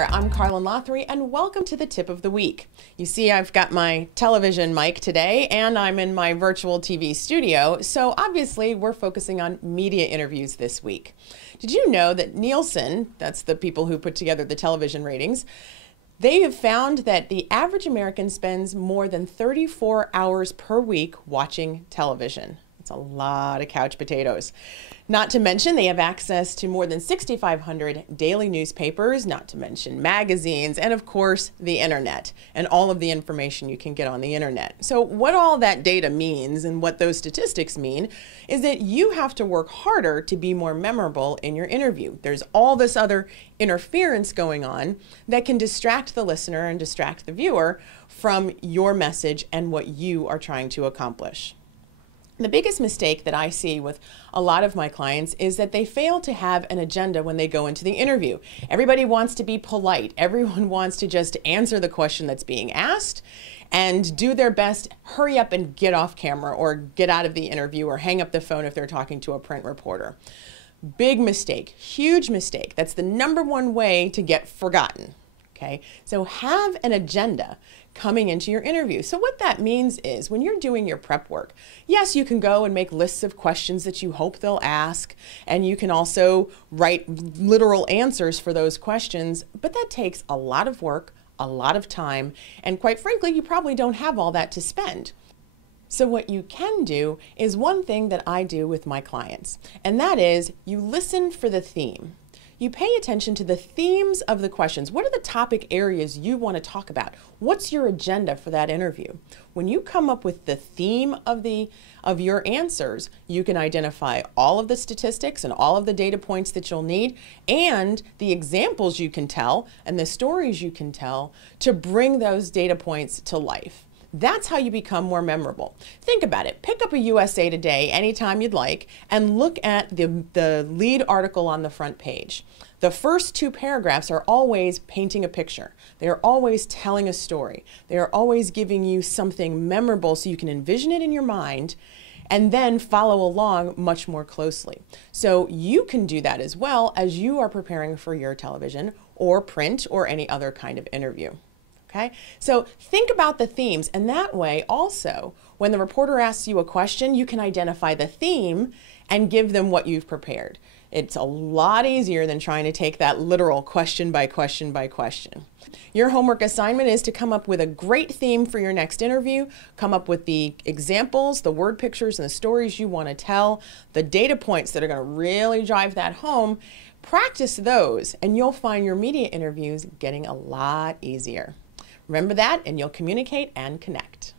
there, I'm Carlin Lothery, and welcome to the Tip of the Week. You see, I've got my television mic today, and I'm in my virtual TV studio, so obviously we're focusing on media interviews this week. Did you know that Nielsen, that's the people who put together the television ratings, they have found that the average American spends more than 34 hours per week watching television. It's a lot of couch potatoes. Not to mention they have access to more than 6,500 daily newspapers, not to mention magazines, and of course the internet and all of the information you can get on the internet. So what all that data means and what those statistics mean is that you have to work harder to be more memorable in your interview. There's all this other interference going on that can distract the listener and distract the viewer from your message and what you are trying to accomplish. The biggest mistake that I see with a lot of my clients is that they fail to have an agenda when they go into the interview. Everybody wants to be polite. Everyone wants to just answer the question that's being asked and do their best, hurry up and get off camera or get out of the interview or hang up the phone if they're talking to a print reporter. Big mistake, huge mistake. That's the #1 way to get forgotten. Okay, so have an agenda coming into your interview. So what that means is when you're doing your prep work, yes, you can go and make lists of questions that you hope they'll ask, and you can also write literal answers for those questions, but that takes a lot of work, a lot of time, and quite frankly, you probably don't have all that to spend. So what you can do is one thing that I do with my clients, and that is you listen for the theme. You pay attention to the themes of the questions. What are the topic areas you want to talk about? What's your agenda for that interview? When you come up with the theme of your answers, you can identify all of the statistics and all of the data points that you'll need and the examples you can tell and the stories you can tell to bring those data points to life. That's how you become more memorable. Think about it. Pick up a USA Today anytime you'd like and look at the lead article on the front page. The first 2 paragraphs are always painting a picture. They are always telling a story. They are always giving you something memorable so you can envision it in your mind and then follow along much more closely. So you can do that as well as you are preparing for your television or print or any other kind of interview. Okay, so think about the themes, and that way also, when the reporter asks you a question, you can identify the theme and give them what you've prepared. It's a lot easier than trying to take that literal question by question by question. Your homework assignment is to come up with a great theme for your next interview, come up with the examples, the word pictures, and the stories you want to tell, the data points that are going to really drive that home. Practice those, and you'll find your media interviews getting a lot easier. Remember that, and you'll communicate and connect.